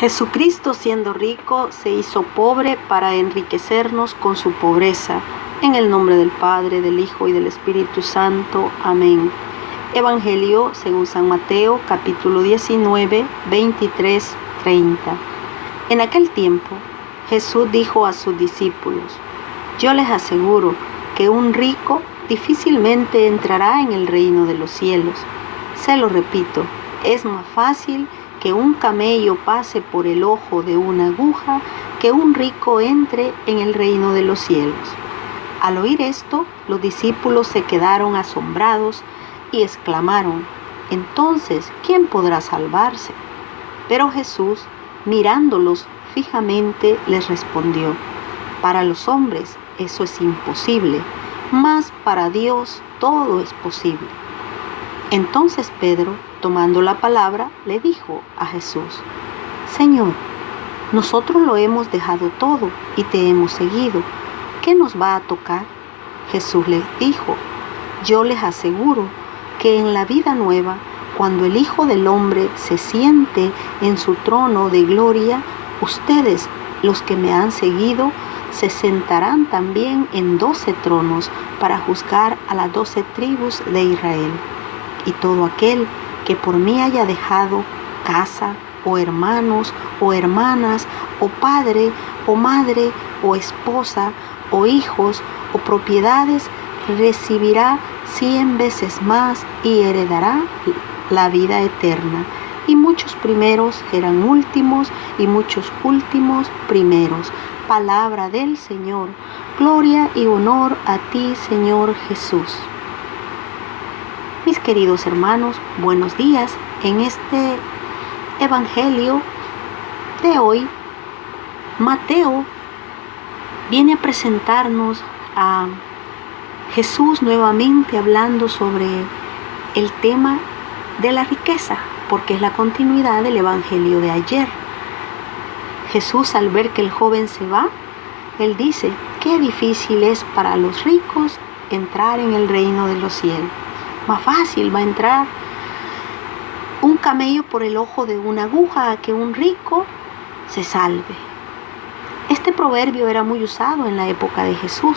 Jesucristo, siendo rico, se hizo pobre para enriquecernos con su pobreza. En el nombre del Padre, del Hijo y del Espíritu Santo. Amén. Evangelio según San Mateo, capítulo 19, 23, 30. En aquel tiempo, Jesús dijo a sus discípulos: Yo les aseguro que un rico difícilmente entrará en el reino de los cielos. Se lo repito, es más fácil que un camello pase por el ojo de una aguja que un rico entre en el reino de los cielos. Al oír esto, los discípulos se quedaron asombrados y exclamaron: Entonces, ¿quién podrá salvarse? Pero Jesús, mirándolos fijamente, les respondió: Para los hombres eso es imposible, mas para Dios todo es posible. Entonces Pedro, tomando la palabra, le dijo a Jesús: Señor, nosotros lo hemos dejado todo y te hemos seguido. ¿Qué nos va a tocar? Jesús les dijo: Yo les aseguro que en la vida nueva, cuando el Hijo del Hombre se siente en su trono de gloria, ustedes, los que me han seguido, se sentarán también en 12 tronos para juzgar a las 12 tribus de Israel. Y todo aquel que por mí haya dejado casa, o hermanos, o hermanas, o padre, o madre, o esposa, o hijos, o propiedades, recibirá 100 veces más y heredará la vida eterna. Y muchos primeros serán últimos, y muchos últimos primeros. Palabra del Señor. Gloria y honor a ti, Señor Jesús. Mis queridos hermanos, buenos días. En este Evangelio de hoy, Mateo viene a presentarnos a Jesús nuevamente hablando sobre el tema de la riqueza, porque es la continuidad del Evangelio de ayer. Jesús, al ver que el joven se va, él dice: qué difícil es para los ricos entrar en el reino de los cielos. Más fácil va a entrar un camello por el ojo de una aguja a que un rico se salve. Este proverbio era muy usado en la época de Jesús.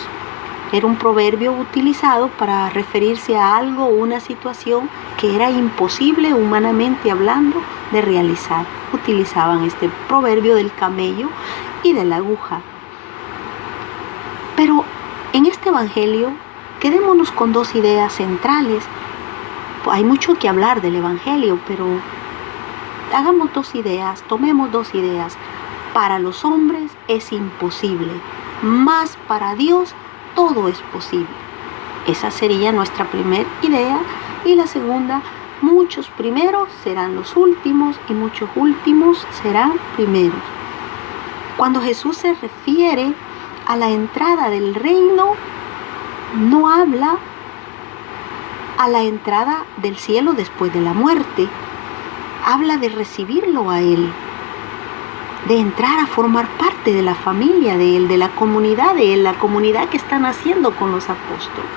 Era un proverbio utilizado para referirse a algo o una situación que era imposible humanamente hablando de realizar. Utilizaban este proverbio del camello y de la aguja. Pero en este evangelio, quedémonos con dos ideas centrales. Hay mucho que hablar del evangelio, pero hagamos dos ideas, tomemos dos ideas. Para los hombres es imposible, mas para Dios todo es posible. Esa sería nuestra primera idea. Y la segunda: muchos primeros serán los últimos y muchos últimos serán primeros. Cuando Jesús se refiere a la entrada del reino, no habla a la entrada del cielo después de la muerte. Habla de recibirlo a Él, de entrar a formar parte de la familia de Él, de la comunidad de Él, la comunidad que están haciendo con los apóstoles.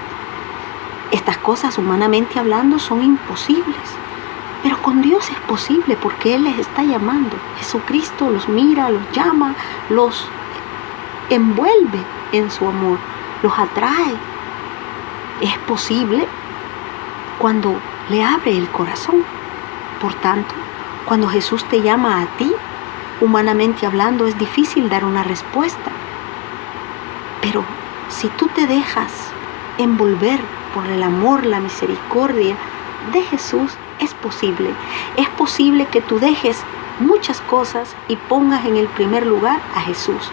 Estas cosas, humanamente hablando, son imposibles, pero con Dios es posible, porque Él les está llamando. Jesucristo los mira, los llama, los envuelve en su amor, los atrae. Es posible cuando le abre el corazón. Por tanto, cuando Jesús te llama a ti, humanamente hablando, es difícil dar una respuesta. Pero si tú te dejas envolver por el amor, la misericordia de Jesús, es posible. Es posible que tú dejes muchas cosas y pongas en el primer lugar a Jesús.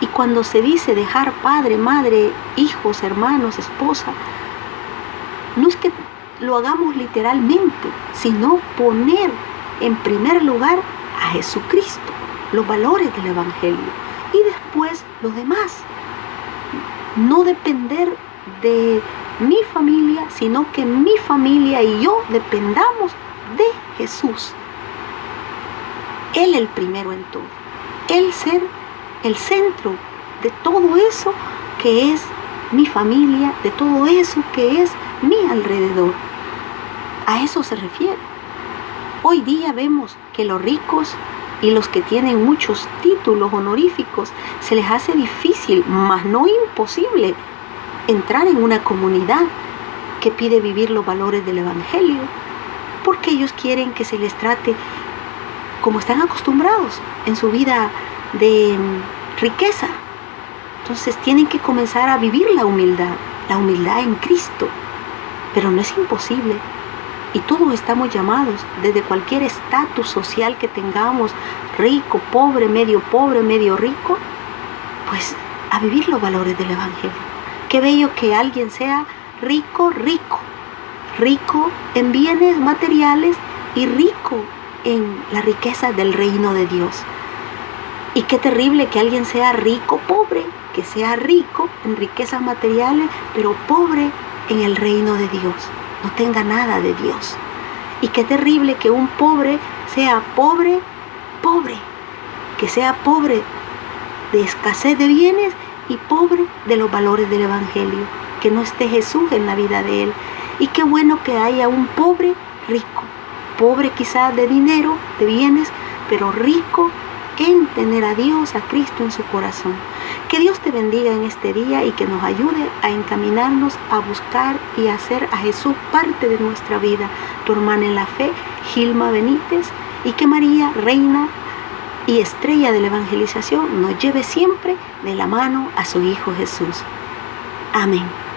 Y cuando se dice dejar padre, madre, hijos, hermanos, esposa, no es que lo hagamos literalmente, sino poner en primer lugar a Jesucristo, los valores del Evangelio, y después los demás. No depender de mi familia, sino que mi familia y yo dependamos de Jesús. Él el primero en todo. Él ser el centro de todo eso que es mi familia, de todo eso que es mi alrededor. A eso se refiere. Hoy día vemos que los ricos y los que tienen muchos títulos honoríficos, se les hace difícil, mas no imposible, entrar en una comunidad que pide vivir los valores del Evangelio, porque ellos quieren que se les trate como están acostumbrados en su vida de riqueza. Entonces tienen que comenzar a vivir la humildad en Cristo, pero no es imposible. Y todos estamos llamados, desde cualquier estatus social que tengamos, rico, pobre, medio rico, pues a vivir los valores del Evangelio. Qué bello que alguien sea rico en bienes materiales y rico en la riqueza del reino de Dios. Y qué terrible que alguien sea rico, pobre, que sea rico en riquezas materiales, pero pobre en el reino de Dios, no tenga nada de Dios. Y qué terrible que un pobre sea pobre, que sea pobre de escasez de bienes y pobre de los valores del Evangelio, que no esté Jesús en la vida de él. Y qué bueno que haya un pobre rico, pobre quizás de dinero, de bienes, pero rico en tener a Dios, a Cristo en su corazón. Que Dios te bendiga en este día y que nos ayude a encaminarnos a buscar y a hacer a Jesús parte de nuestra vida. Tu hermana en la fe, Gilma Benítez, y que María, reina y estrella de la evangelización, nos lleve siempre de la mano a su Hijo Jesús. Amén.